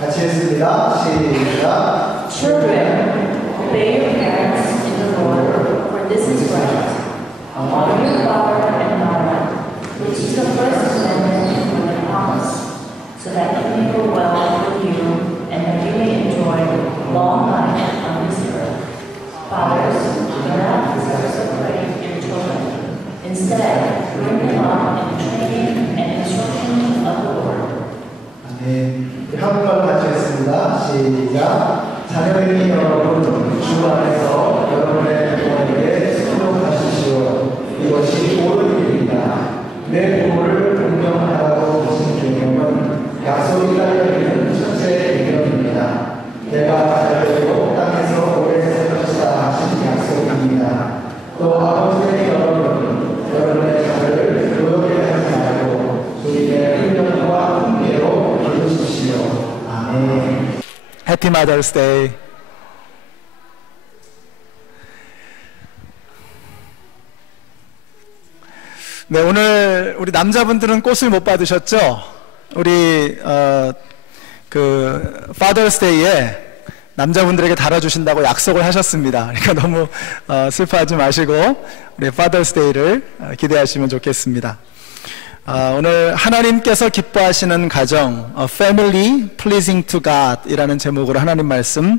같이 했습니다. 시작. Children, obey your parents in the Lord, for this is right. Honor your father and mother, which is the first commandment with a promise, so that it may go well with you and that you may enjoy long life on this earth. Fathers, do not disrespect your children. Instead, bring them up in training and instruction of the Lord. 아멘. 한국말 같이 했습니다. 시작. 자녀들이 여러분 주 안에서 여러분의 부모에게 순종하십시오. 이것이 옳은 일입니다. 내 부모를 존경하라고 하신 개념은 약속이 달려있는 첫째 개념입니다. 내가 자녀들로 땅에서 오래 살 것이다 하신 약속입니다. 또 아버지의 여러분의 자녀를 교육에 하지 말고 주님의 훈련과 훈계로 기르십시오. 아멘. Happy Mother's Day. 네, 오늘 우리 남자분들은 꽃을 못 받으셨죠? 우리 그 Father's Day에 남자분들에게 달아주신다고 약속을 하셨습니다. 그러니까 너무 슬퍼하지 마시고 우리 Father's Day를 기대하시면 좋겠습니다. 오늘 하나님께서 기뻐하시는 가정, Family Pleasing to God 이라는 제목으로 하나님 말씀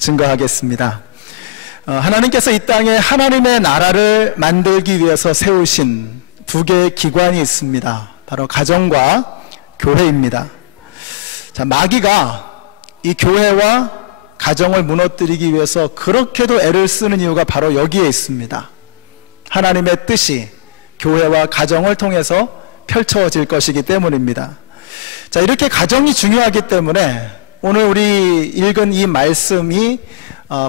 증거하겠습니다. 하나님께서 이 땅에 하나님의 나라를 만들기 위해서 세우신 두 개의 기관이 있습니다. 바로 가정과 교회입니다. 자, 마귀가 이 교회와 가정을 무너뜨리기 위해서 그렇게도 애를 쓰는 이유가 바로 여기에 있습니다. 하나님의 뜻이 교회와 가정을 통해서 펼쳐질 것이기 때문입니다. 자, 이렇게 가정이 중요하기 때문에 오늘 우리 읽은 이 말씀이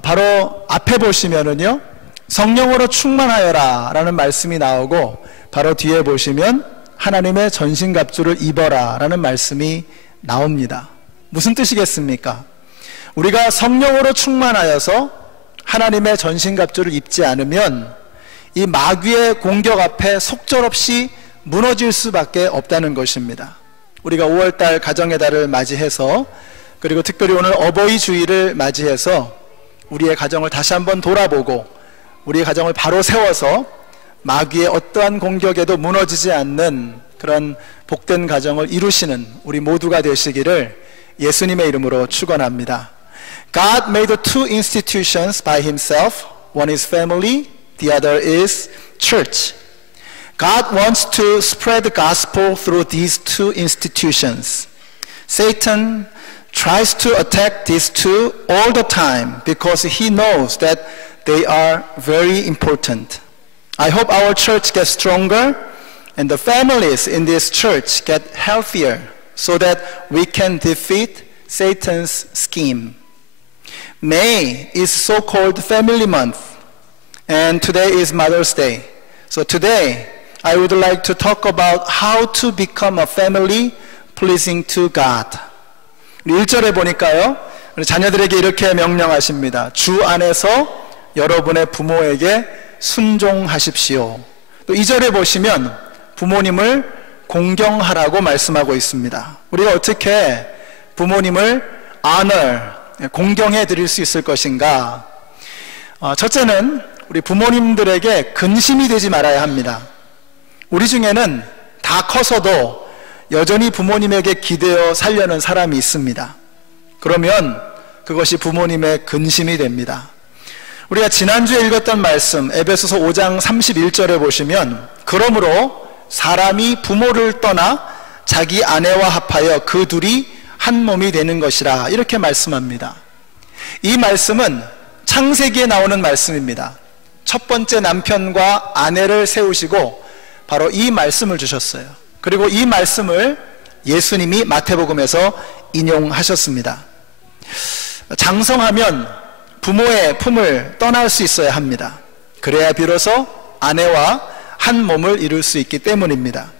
바로 앞에 보시면은요, 성령으로 충만하여라 라는 말씀이 나오고 바로 뒤에 보시면 하나님의 전신갑주를 입어라 라는 말씀이 나옵니다. 무슨 뜻이겠습니까? 우리가 성령으로 충만하여서 하나님의 전신갑주를 입지 않으면 이 마귀의 공격 앞에 속절없이 무너질 수밖에 없다는 것입니다. 우리가 5월달 가정의 달을 맞이해서, 그리고 특별히 오늘 어버이 주일을 맞이해서 우리의 가정을 다시 한번 돌아보고 우리의 가정을 바로 세워서 마귀의 어떠한 공격에도 무너지지 않는 그런 복된 가정을 이루시는 우리 모두가 되시기를 예수님의 이름으로 축원합니다. God made two institutions by himself. One is family, the other is church. God wants to spread the gospel through these two institutions. Satan tries to attack these two all the time because he knows that they are very important. I hope our church gets stronger and the families in this church get healthier so that we can defeat Satan's scheme. May is so-called Family Month, and today is Mother's Day. So today, I would like to talk about how to become a family pleasing to God. 1절에 보니까요, 우리 자녀들에게 이렇게 명령하십니다. 주 안에서 여러분의 부모에게 순종하십시오. 또 2절에 보시면 부모님을 공경하라고 말씀하고 있습니다. 우리가 어떻게 부모님을 honor, 공경해 드릴 수 있을 것인가? 첫째는 우리 부모님들에게 근심이 되지 말아야 합니다. 우리 중에는 다 커서도 여전히 부모님에게 기대어 살려는 사람이 있습니다. 그러면 그것이 부모님의 근심이 됩니다. 우리가 지난주에 읽었던 말씀 에베소서 5장 31절에 보시면 그러므로 사람이 부모를 떠나 자기 아내와 합하여 그 둘이 한 몸이 되는 것이라 이렇게 말씀합니다. 이 말씀은 창세기에 나오는 말씀입니다. 첫 번째 남편과 아내를 세우시고 바로 이 말씀을 주셨어요. 그리고 이 말씀을 예수님이 마태복음에서 인용하셨습니다. 장성하면 부모의 품을 떠날 수 있어야 합니다. 그래야 비로소 아내와 한 몸을 이룰 수 있기 때문입니다.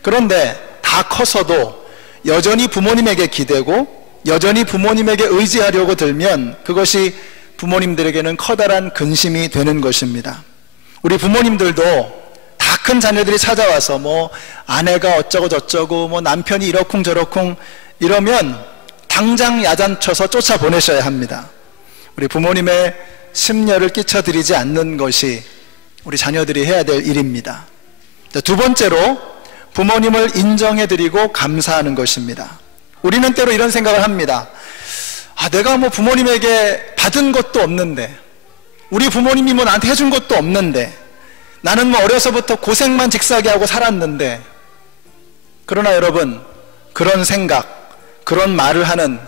그런데 다 커서도 여전히 부모님에게 기대고 여전히 부모님에게 의지하려고 들면 그것이 부모님들에게는 커다란 근심이 되는 것입니다. 우리 부모님들도 다 큰 자녀들이 찾아와서 뭐 아내가 어쩌고 저쩌고 뭐 남편이 이러쿵 저러쿵 이러면 당장 야단쳐서 쫓아보내셔야 합니다. 우리 부모님의 심려를 끼쳐드리지 않는 것이 우리 자녀들이 해야 될 일입니다. 두 번째로 부모님을 인정해드리고 감사하는 것입니다. 우리는 때로 이런 생각을 합니다. 내가 뭐 부모님에게 받은 것도 없는데, 우리 부모님이 뭐 나한테 해준 것도 없는데, 나는 뭐 어려서부터 고생만 직사게 하고 살았는데. 그러나 여러분, 그런 생각, 그런 말을 하는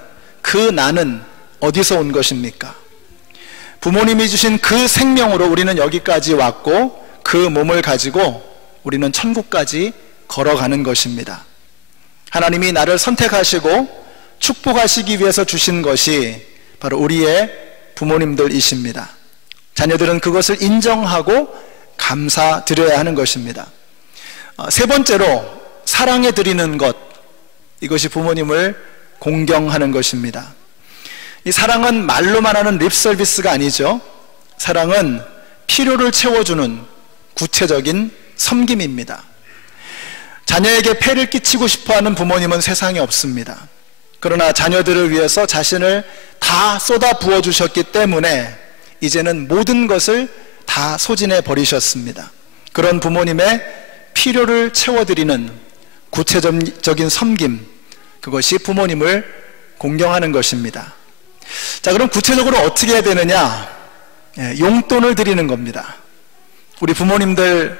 그 나는 어디서 온 것입니까? 부모님이 주신 그 생명으로 우리는 여기까지 왔고, 그 몸을 가지고 우리는 천국까지 걸어가는 것입니다. 하나님이 나를 선택하시고 축복하시기 위해서 주신 것이 바로 우리의 부모님들이십니다. 자녀들은 그것을 인정하고 감사드려야 하는 것입니다. 세 번째로 사랑해 드리는 것, 이것이 부모님을 공경하는 것입니다. 이 사랑은 말로만 하는 립 서비스가 아니죠. 사랑은 필요를 채워주는 구체적인 섬김입니다. 자녀에게 폐를 끼치고 싶어하는 부모님은 세상에 없습니다. 그러나 자녀들을 위해서 자신을 다 쏟아 부어주셨기 때문에 이제는 모든 것을 다 소진해 버리셨습니다. 그런 부모님의 필요를 채워드리는 구체적인 섬김, 그것이 부모님을 공경하는 것입니다. 자, 그럼 구체적으로 어떻게 해야 되느냐? 용돈을 드리는 겁니다. 우리 부모님들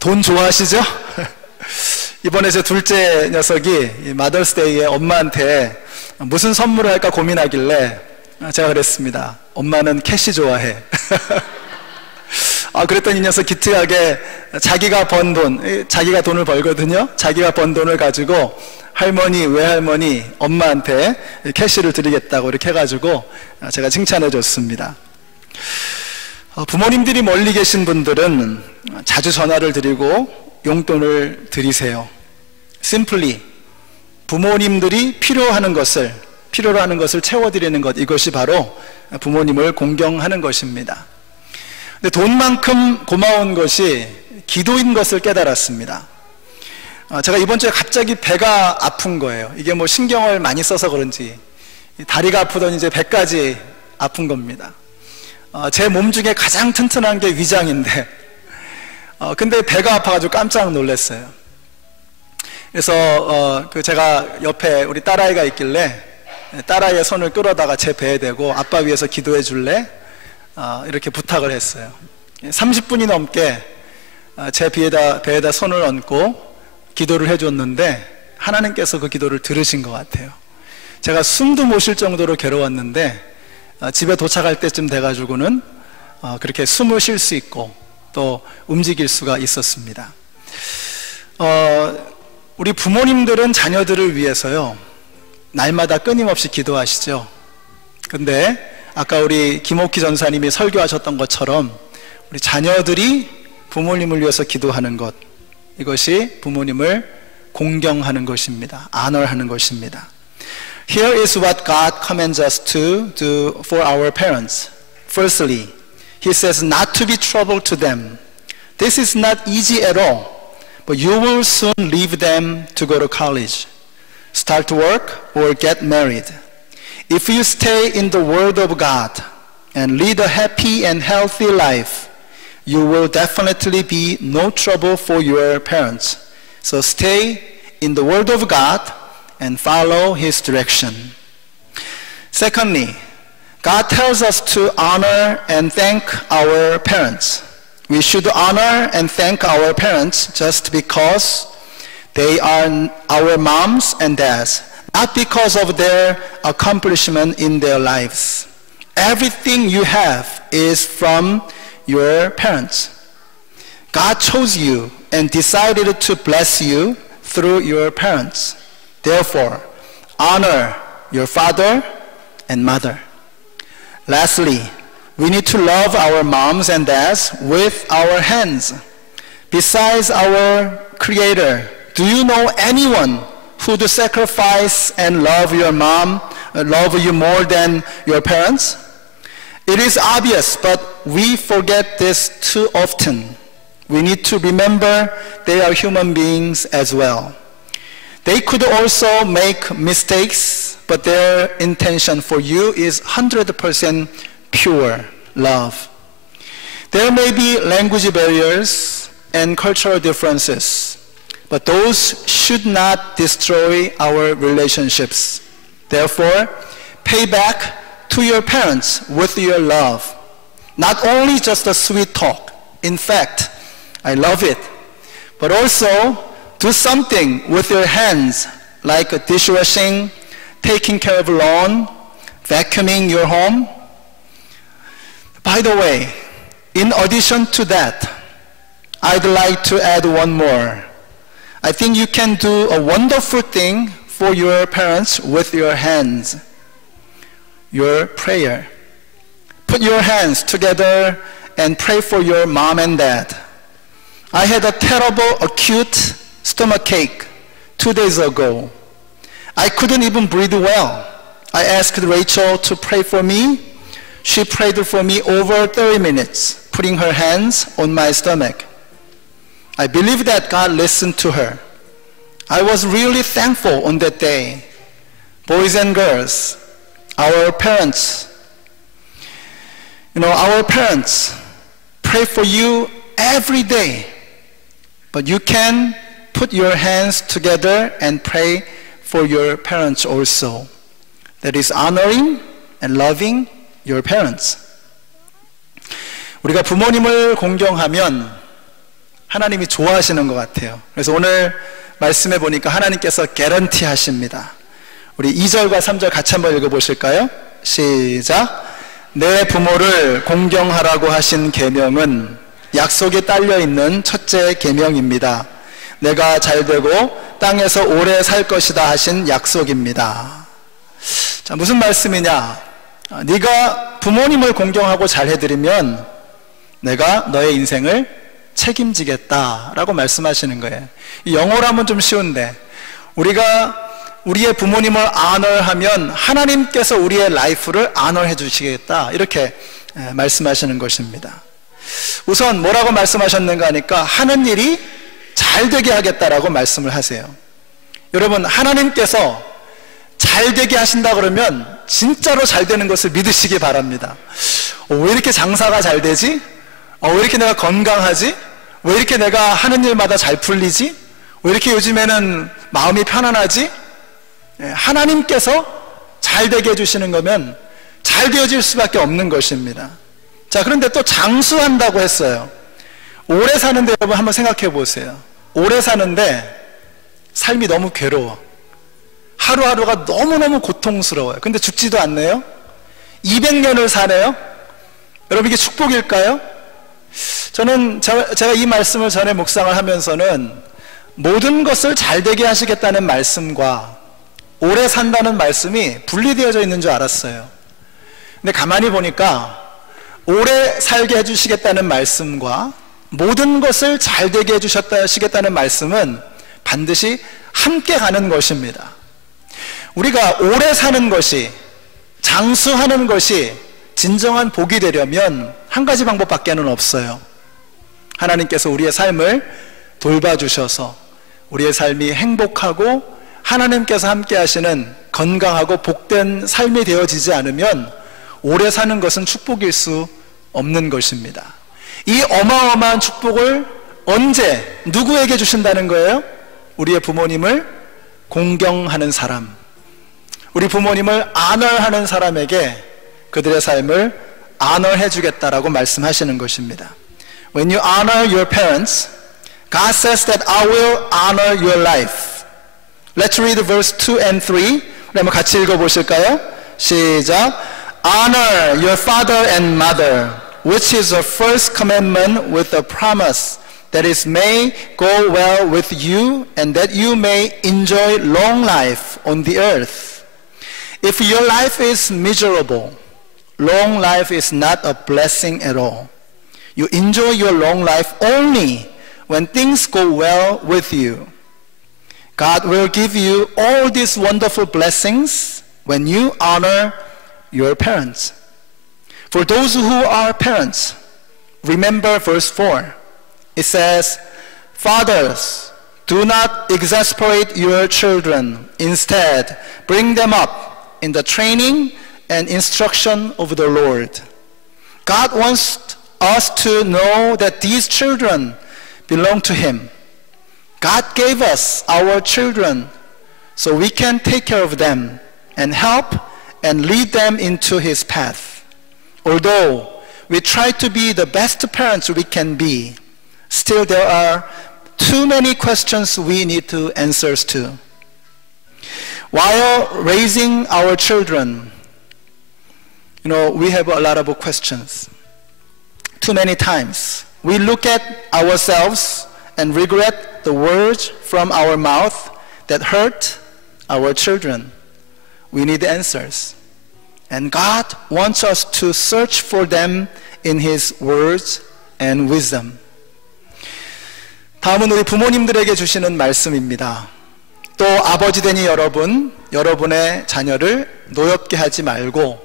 돈 좋아하시죠? 이번에 제 둘째 녀석이 마더스데이에 엄마한테 무슨 선물을 할까 고민하길래 제가 그랬습니다. 엄마는 캐시 좋아해. 그랬더니 이 녀석 기특하게 자기가 번 돈, 자기가 돈을 벌거든요. 자기가 번 돈을 가지고 할머니, 외할머니, 엄마한테 캐시를 드리겠다고 이렇게 해가지고 제가 칭찬해 줬습니다. 부모님들이 멀리 계신 분들은 자주 전화를 드리고 용돈을 드리세요. simply 부모님들이 필요로 하는 것을 채워드리는 것, 이것이 바로 부모님을 공경하는 것입니다. 근데 돈만큼 고마운 것이 기도인 것을 깨달았습니다. 제가 이번 주에 갑자기 배가 아픈 거예요. 이게 뭐 신경을 많이 써서 그런지 다리가 아프더니 이제 배까지 아픈 겁니다. 제 몸 중에 가장 튼튼한 게 위장인데 근데 배가 아파가지고 깜짝 놀랐어요. 그래서 제가 옆에 우리 딸아이가 있길래 딸아이의 손을 끌어다가 제 배에 대고 아빠 위해서 기도해 줄래? 이렇게 부탁을 했어요. 30분이 넘게 제 배에다 손을 얹고 기도를 해줬는데 하나님께서 그 기도를 들으신 것 같아요. 제가 숨도 못 쉴 정도로 괴로웠는데 집에 도착할 때쯤 돼가지고는 그렇게 숨을 쉴 수 있고 또 움직일 수가 있었습니다. 우리 부모님들은 자녀들을 위해서요 날마다 끊임없이 기도하시죠. 근데 아까 우리 김옥희 전사님이 설교하셨던 것처럼 우리 자녀들이 부모님을 위해서 기도하는 것, 이것이 부모님을 공경하는 것입니다. honor하는 것입니다. Here is what God commands us to do for our parents. Firstly, He says not to be trouble to them. This is not easy at all, but you will soon leave them to go to college, start to work, or get married. If you stay in the Word of God and lead a happy and healthy life, you will definitely be no trouble for your parents. So stay in the Word of God and follow His direction. Secondly, God tells us to honor and thank our parents. We should honor and thank our parents just because they are our moms and dads, not because of their accomplishment in their lives. Everything you have is from your parents. God chose you and decided to bless you through your parents. Therefore, honor your father and mother. Lastly, we need to love our moms and dads with our hands. Besides our Creator, do you know anyone who would sacrifice and love your mom, love you more than your parents? It is obvious, but we forget this too often. We need to remember they are human beings as well. They could also make mistakes, but their intention for you is 100% pure love. There may be language barriers and cultural differences, but those should not destroy our relationships. Therefore, pay back to your parents with your love. Not only just a sweet talk. In fact, I love it. But also, do something with your hands, like dishwashing, taking care of lawn, vacuuming your home. By the way, in addition to that, I'd like to add one more. I think you can do a wonderful thing for your parents with your hands. Your prayer. Put your hands together and pray for your mom and dad. I had a terrible acute stomachache 2 days ago. I couldn't even breathe well. I asked Rachel to pray for me. She prayed for me over 30 minutes, putting her hands on my stomach. I believe that God listened to her. I was really thankful on that day. Boys and girls, our parents, our parents pray for you every day, but you can put your hands together and pray for your parents also. That is honoring and loving your parents. 우리가 부모님을 공경하면 하나님이 좋아하시는 것 같아요. 그래서 오늘 말씀해 보니까 하나님께서 개런티 하십니다. 우리 2절과 3절 같이 한번 읽어보실까요? 시작. 내 부모를 공경하라고 하신 계명은 약속이 딸려있는 첫째 계명입니다. 내가 잘되고 땅에서 오래 살 것이다 하신 약속입니다. 자, 무슨 말씀이냐? 네가 부모님을 공경하고 잘해드리면 내가 너의 인생을 책임지겠다라고 말씀하시는 거예요. 영어로 하면 좀 쉬운데 우리가 우리의 부모님을 honor하면 하나님께서 우리의 라이프를 honor 해주시겠다 이렇게 말씀하시는 것입니다. 우선 뭐라고 말씀하셨는가 하니까 하는 일이 잘되게 하겠다라고 말씀을 하세요. 여러분, 하나님께서 잘되게 하신다 그러면 진짜로 잘되는 것을 믿으시기 바랍니다. 왜 이렇게 장사가 잘 되지? 왜 이렇게 내가 건강하지? 왜 이렇게 내가 하는 일마다 잘 풀리지? 왜 이렇게 요즘에는 마음이 편안하지? 하나님께서 잘 되게 해주시는 거면 잘 되어질 수밖에 없는 것입니다. 자, 그런데 또 장수한다고 했어요. 오래 사는데 여러분 한번 생각해 보세요. 오래 사는데 삶이 너무 괴로워. 하루하루가 너무너무 고통스러워요. 근데 죽지도 않네요. 200년을 사네요. 여러분, 이게 축복일까요? 저는 제가 이 말씀을 전에 묵상을 하면서는 모든 것을 잘 되게 하시겠다는 말씀과 오래 산다는 말씀이 분리되어져 있는 줄 알았어요. 근데 가만히 보니까 오래 살게 해주시겠다는 말씀과 모든 것을 잘 되게 해주시겠다는 말씀은 반드시 함께 가는 것입니다. 우리가 오래 사는 것이, 장수하는 것이 진정한 복이 되려면 한 가지 방법밖에는 없어요. 하나님께서 우리의 삶을 돌봐주셔서 우리의 삶이 행복하고 하나님께서 함께 하시는 건강하고 복된 삶이 되어지지 않으면 오래 사는 것은 축복일 수 없는 것입니다. 이 어마어마한 축복을 언제 누구에게 주신다는 거예요? 우리의 부모님을 공경하는 사람, 우리 부모님을 honor하는 사람에게 그들의 삶을 honor 해주겠다라고 말씀하시는 것입니다. When you honor your parents, God says that I will honor your life. Let's read verse 2 and 3. 우리 한번 같이 읽어보실까요? 시작. Honor your father and mother, which is the first commandment with a promise, that it may go well with you and that you may enjoy long life on the earth. If your life is miserable, long life is not a blessing at all. You enjoy your long life only when things go well with you. God will give you all these wonderful blessings when you honor your parents. For those who are parents, remember verse 4. It says, Fathers, do not exasperate your children. Instead, bring them up in the training and instruction of the Lord. God wants us to know that these children belong to Him. God gave us our children so we can take care of them and help and lead them into His path. Although we try to be the best parents we can be, still there are too many questions we need to answers to. While raising our children, we have a lot of questions. Too many times we look at ourselves and regret the words from our mouth that hurt our children. We need answers. And God wants us to search for them in His words and wisdom. 다음은 우리 부모님들에게 주시는 말씀입니다. 또 아버지 되니 여러분, 여러분의 자녀를 노엽게 하지 말고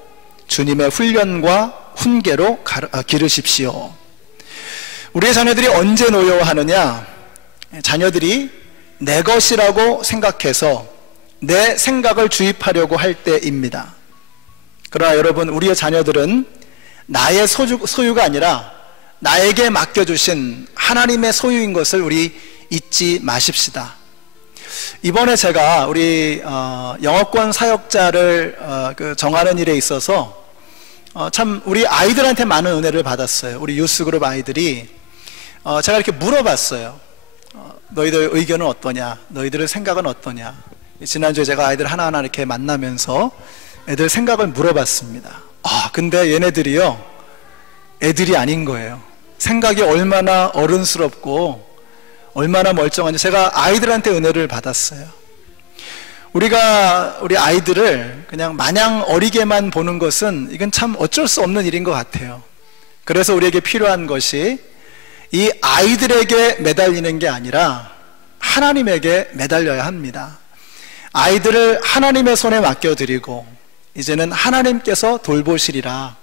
주님의 훈련과 훈계로 기르십시오. 우리의 자녀들이 언제 노여워하느냐? 자녀들이 내 것이라고 생각해서 내 생각을 주입하려고 할 때입니다. 그러나 여러분, 우리의 자녀들은 나의 소유가 아니라 나에게 맡겨주신 하나님의 소유인 것을 우리 잊지 마십시다. 이번에 제가 우리 영어권 사역자를 정하는 일에 있어서 참 우리 아이들한테 많은 은혜를 받았어요. 우리 유스그룹 아이들이 제가 이렇게 물어봤어요. 너희들 의견은 어떠냐? 너희들의 생각은 어떠냐? 지난주에 제가 아이들 하나하나 이렇게 만나면서 애들 생각을 물어봤습니다. 근데 얘네들이요, 애들이 아닌 거예요. 생각이 얼마나 어른스럽고 얼마나 멀쩡한지 제가 아이들한테 은혜를 받았어요. 우리가 우리 아이들을 그냥 마냥 어리게만 보는 것은 이건 참 어쩔 수 없는 일인 것 같아요. 그래서 우리에게 필요한 것이 이 아이들에게 매달리는 게 아니라 하나님에게 매달려야 합니다. 아이들을 하나님의 손에 맡겨드리고 이제는 하나님께서 돌보시리라.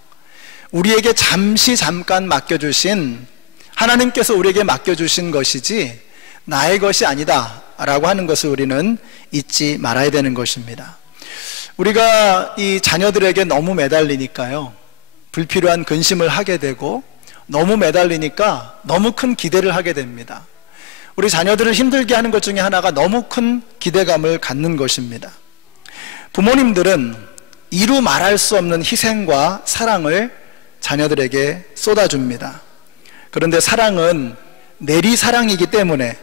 우리에게 잠깐 맡겨주신, 하나님께서 우리에게 맡겨주신 것이지 나의 것이 아니다 라고 하는 것을 우리는 잊지 말아야 되는 것입니다. 우리가 이 자녀들에게 너무 매달리니까요, 불필요한 근심을 하게 되고, 너무 매달리니까 너무 큰 기대를 하게 됩니다. 우리 자녀들을 힘들게 하는 것 중에 하나가 너무 큰 기대감을 갖는 것입니다. 부모님들은 이루 말할 수 없는 희생과 사랑을 자녀들에게 쏟아줍니다. 그런데 사랑은 내리사랑이기 때문에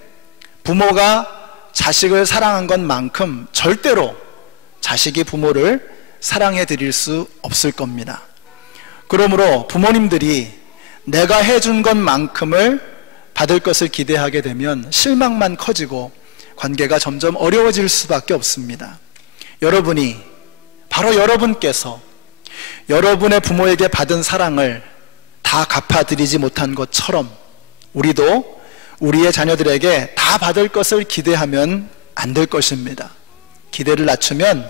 부모가 자식을 사랑한 것만큼 절대로 자식이 부모를 사랑해 드릴 수 없을 겁니다. 그러므로 부모님들이 내가 해준 것만큼을 받을 것을 기대하게 되면 실망만 커지고 관계가 점점 어려워질 수밖에 없습니다. 여러분이, 바로 여러분께서 여러분의 부모에게 받은 사랑을 다 갚아드리지 못한 것처럼 우리도 우리의 자녀들에게 다 받을 것을 기대하면 안 될 것입니다. 기대를 낮추면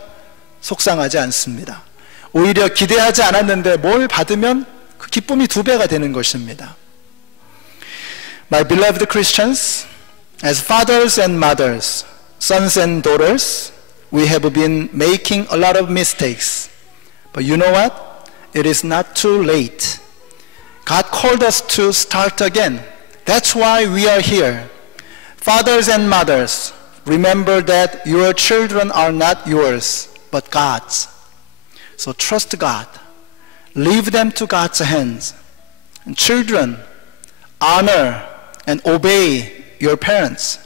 속상하지 않습니다. 오히려 기대하지 않았는데 뭘 받으면 그 기쁨이 2배가 되는 것입니다. My beloved Christians, as fathers and mothers, sons and daughters, we have been making a lot of mistakes. But you know what? It is not too late. God called us to start again. That's why we are here. Fathers and mothers, remember that your children are not yours, but God's. So trust God. Leave them to God's hands. And children, honor and obey your parents.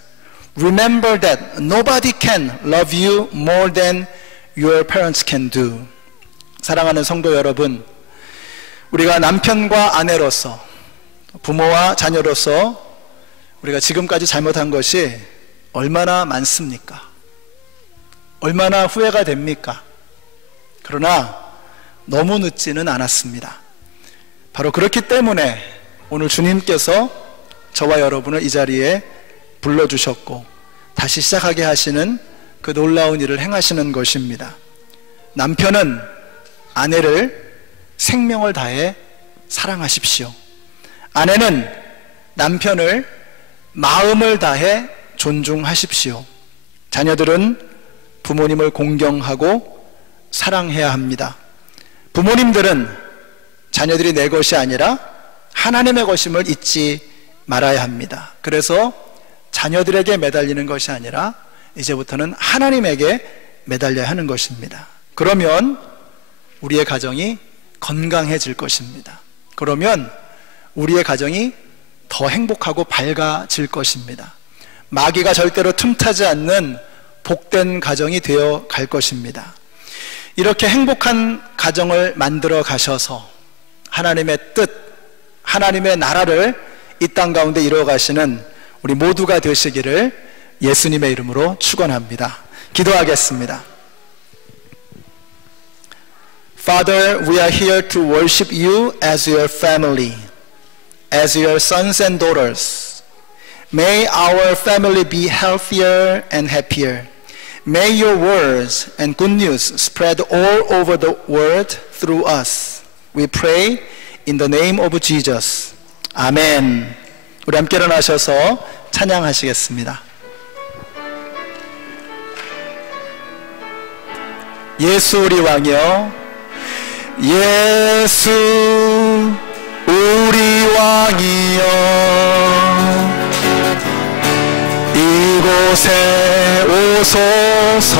Remember that nobody can love you more than your parents can do. 사랑하는 성도 여러분, 우리가 남편과 아내로서, 부모와 자녀로서 우리가 지금까지 잘못한 것이 얼마나 많습니까? 얼마나 후회가 됩니까? 그러나 너무 늦지는 않았습니다. 바로 그렇기 때문에 오늘 주님께서 저와 여러분을 이 자리에 불러주셨고 다시 시작하게 하시는 그 놀라운 일을 행하시는 것입니다. 남편은 아내를 생명을 다해 사랑하십시오. 아내는 남편을 마음을 다해 존중하십시오. 자녀들은 부모님을 공경하고 사랑해야 합니다. 부모님들은 자녀들이 내 것이 아니라 하나님의 것임을 잊지 말아야 합니다. 그래서 자녀들에게 매달리는 것이 아니라 이제부터는 하나님에게 매달려야 하는 것입니다. 그러면 우리의 가정이 건강해질 것입니다. 그러면 우리의 가정이 더 행복하고 밝아질 것입니다. 마귀가 절대로 틈타지 않는 복된 가정이 되어 갈 것입니다. 이렇게 행복한 가정을 만들어 가셔서 하나님의 뜻, 하나님의 나라를 이 땅 가운데 이루어 가시는 우리 모두가 되시기를 예수님의 이름으로 축원합니다. 기도하겠습니다. Father, we are here to worship you as your family, as your sons and daughters. May our family be healthier and happier. May your words and good news spread all over the world through us. We pray in the name of Jesus. 아멘. 우리 함께 일어나셔서 찬양하시겠습니다. 예수 우리 왕이여, 예수 우리 왕이여, 이곳에 오소서.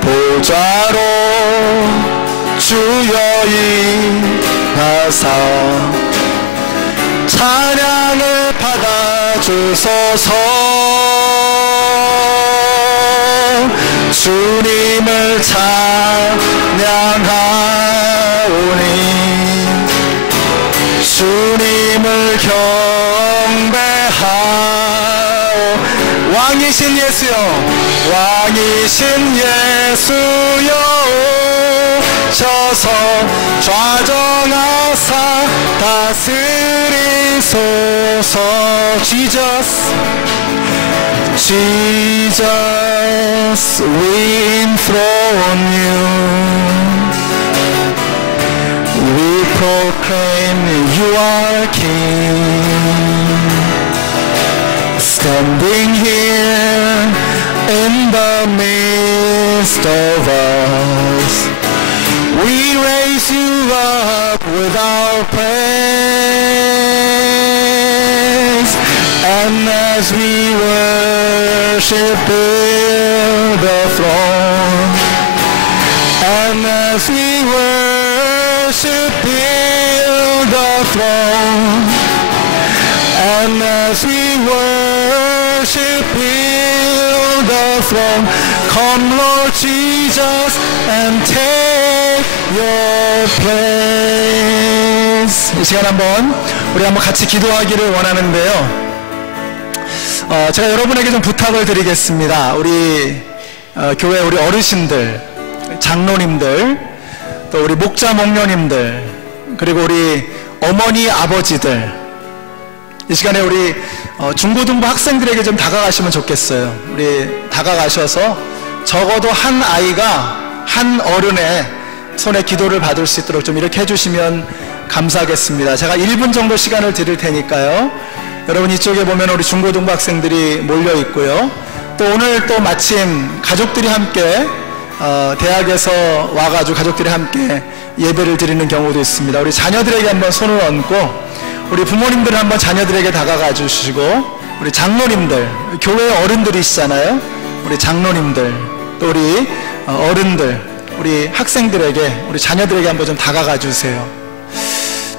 보좌로 주여 임하사 찬양을 받아주소서. 주님을 찬양하오니 주님을 경배하오. 왕이신 예수여, 왕이신 예수여, 오셔서 좌정하사 다스리소서. Jesus, Jesus, we enthrone you. We proclaim you are King. Standing here in the midst of us, we raise you up with our praise. And as we worship build the throne, and as we worship build the throne, and as we worship build the throne, come Lord Jesus and take your place. 이 시간 우리 한번 같이 기도하기를 원하는데요. 제가 여러분에게 좀 부탁을 드리겠습니다. 우리 교회 우리 어르신들, 장로님들, 또 우리 목자 목녀님들, 그리고 우리 어머니 아버지들, 이 시간에 우리 중고등부 학생들에게 좀 다가가시면 좋겠어요. 우리 다가가셔서 적어도 한 아이가 한 어른의 손에 기도를 받을 수 있도록 좀 이렇게 해주시면 감사하겠습니다. 제가 1분 정도 시간을 드릴 테니까요. 여러분 이쪽에 보면 우리 중고등부 학생들이 몰려 있고요. 또 오늘 또 마침 가족들이 함께 대학에서 와가지고 가족들이 함께 예배를 드리는 경우도 있습니다. 우리 자녀들에게 한번 손을 얹고, 우리 부모님들은 한번 자녀들에게 다가가 주시고, 우리 장로님들, 교회 어른들이시잖아요. 우리 장로님들, 또 우리 어른들, 우리 학생들에게, 우리 자녀들에게 한번 좀 다가가 주세요.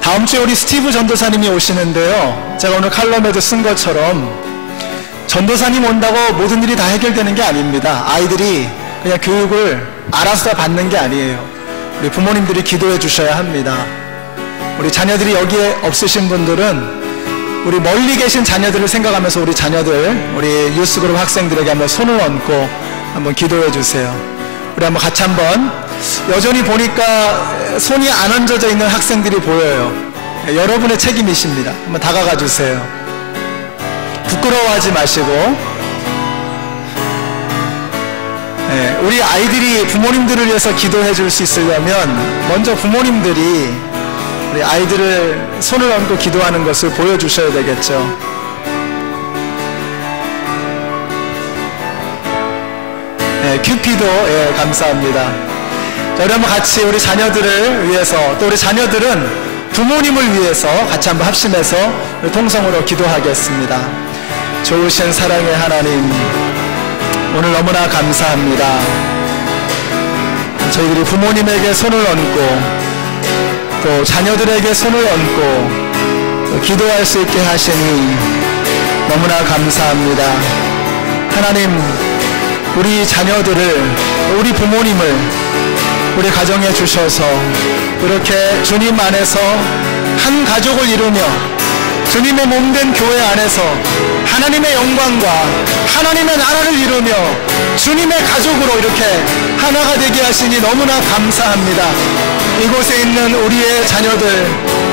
다음 주에 우리 스티브 전도사님이 오시는데요. 제가 오늘 칼럼에도 쓴 것처럼 전도사님 온다고 모든 일이 다 해결되는 게 아닙니다. 아이들이 그냥 교육을 알아서 다 받는 게 아니에요. 우리 부모님들이 기도해 주셔야 합니다. 우리 자녀들이 여기에 없으신 분들은 우리 멀리 계신 자녀들을 생각하면서 우리 자녀들, 우리 유스그룹 학생들에게 한번 손을 얹고 한번 기도해 주세요. 우리 한번 같이 한번, 여전히 보니까 손이 안 얹어져 있는 학생들이 보여요. 여러분의 책임이십니다. 한번 다가가 주세요. 부끄러워하지 마시고. 우리 아이들이 부모님들을 위해서 기도해 줄 수 있으려면 먼저 부모님들이 우리 아이들을 손을 얹고 기도하는 것을 보여주셔야 되겠죠. 네, 큐피도, 예, 감사합니다. 자, 우리 한번 같이 우리 자녀들을 위해서, 또 우리 자녀들은 부모님을 위해서 같이 한번 합심해서 우리 통성으로 기도하겠습니다. 좋으신 사랑의 하나님, 오늘 너무나 감사합니다. 저희들이 부모님에게 손을 얹고 또 자녀들에게 손을 얹고 또 기도할 수 있게 하시니 너무나 감사합니다. 하나님, 우리 자녀들을, 우리 부모님을 우리 가정에 주셔서 이렇게 주님 안에서 한 가족을 이루며 주님의 몸된 교회 안에서 하나님의 영광과 하나님의 나라를 이루며 주님의 가족으로 이렇게 하나가 되게 하시니 너무나 감사합니다. 이곳에 있는 우리의 자녀들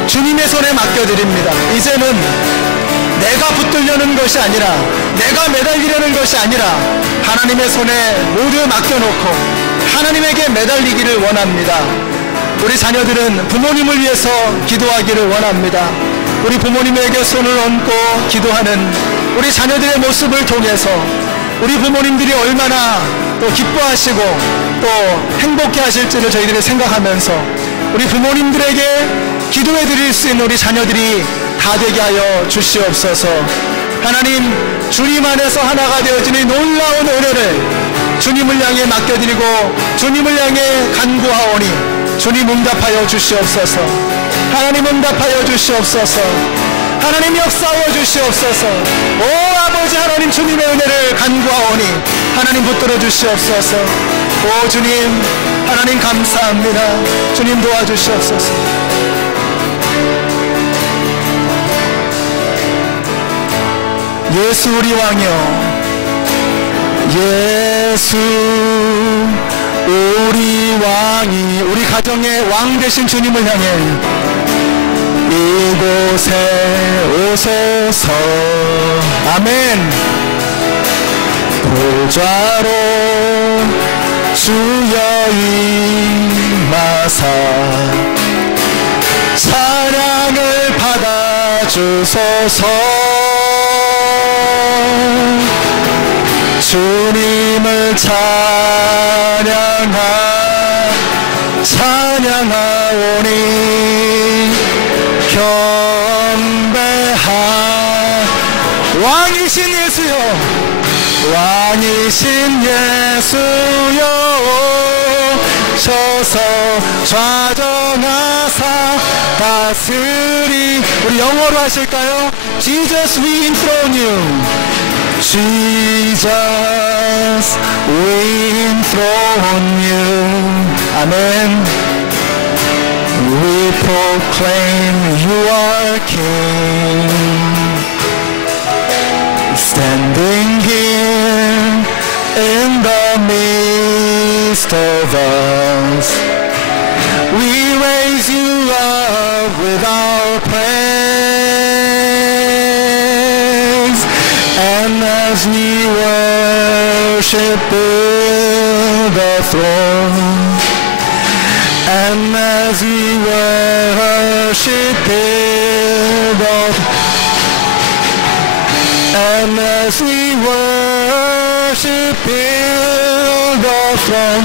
주님의 손에 맡겨드립니다. 이제는 내가 붙들려는 것이 아니라, 내가 매달리려는 것이 아니라 하나님의 손에 모두 맡겨놓고 하나님에게 매달리기를 원합니다. 우리 자녀들은 부모님을 위해서 기도하기를 원합니다. 우리 부모님에게 손을 얹고 기도하는 우리 자녀들의 모습을 통해서 우리 부모님들이 얼마나 또 기뻐하시고 또 행복해 하실지를 저희들이 생각하면서 우리 부모님들에게 기도해 드릴 수 있는 우리 자녀들이 다 되게 하여 주시옵소서. 하나님, 주님 안에서 하나가 되어지는 놀라운 은혜를 주님을 향해 맡겨드리고 주님을 향해 간구하오니 주님 응답하여 주시옵소서. 하나님 응답하여 주시옵소서. 하나님 역사하여 주시옵소서. 오 아버지 하나님, 주님의 은혜를 간구하오니 하나님 붙들어 주시옵소서. 오 주님, 하나님 감사합니다. 주님 도와주시옵소서. 예수 우리 왕이여, 예수 우리 왕이, 우리 가정의 왕 되신 주님을 향해 이곳에 오소서. 아멘. 보좌로 주여 임하사 찬양을 받아주소서. 주님을 찬양하오니 경배하 왕이신 예수여, 왕이신 예수여 오셔서 좌정하사 다스리. 우리 영어로 하실까요? Jesus, we enthrone you. Jesus, we enthrone you. Amen. We proclaim you are King. Standing here in the midst of us, we raise you up with our praise. And as we worship the throne, and as we worship the, and as we worship the throne,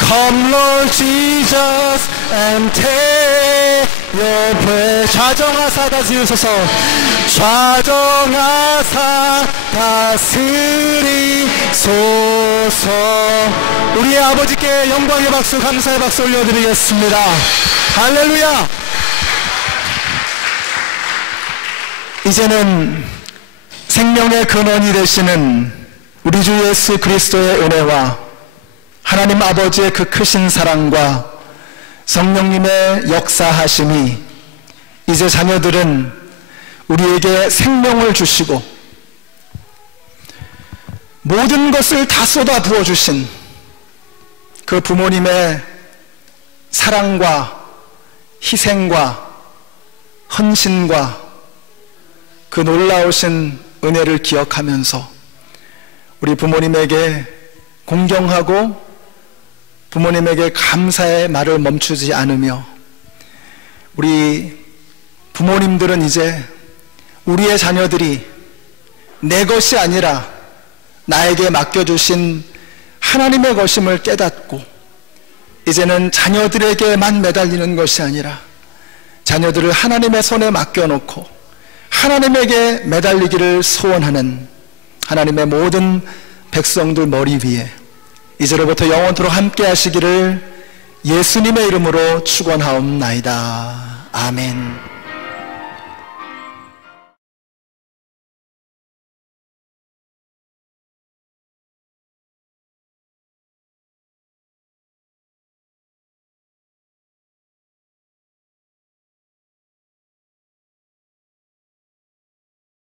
come Lord Jesus and take your place. 좌정하사 다스리소서. 좌정하사 다스리소서. 우리의 아버지께 영광의 박수, 감사의 박수 올려드리겠습니다. 할렐루야. 이제는 생명의 근원이 되시는 우리 주 예수 그리스도의 은혜와 하나님 아버지의 그 크신 사랑과 성령님의 역사하심이 이제 자녀들은 우리에게 생명을 주시고 모든 것을 다 쏟아 부어주신 그 부모님의 사랑과 희생과 헌신과 그 놀라우신 은혜를 기억하면서 우리 부모님에게 공경하고 부모님에게 감사의 말을 멈추지 않으며 우리 부모님들은 이제 우리의 자녀들이 내 것이 아니라 나에게 맡겨주신 하나님의 것임을 깨닫고 이제는 자녀들에게만 매달리는 것이 아니라 자녀들을 하나님의 손에 맡겨놓고 하나님에게 매달리기를 소원하는 하나님의 모든 백성들 머리 위에 이제로부터 영원토록 함께 하시기를 예수님의 이름으로 축원하옵나이다. 아멘.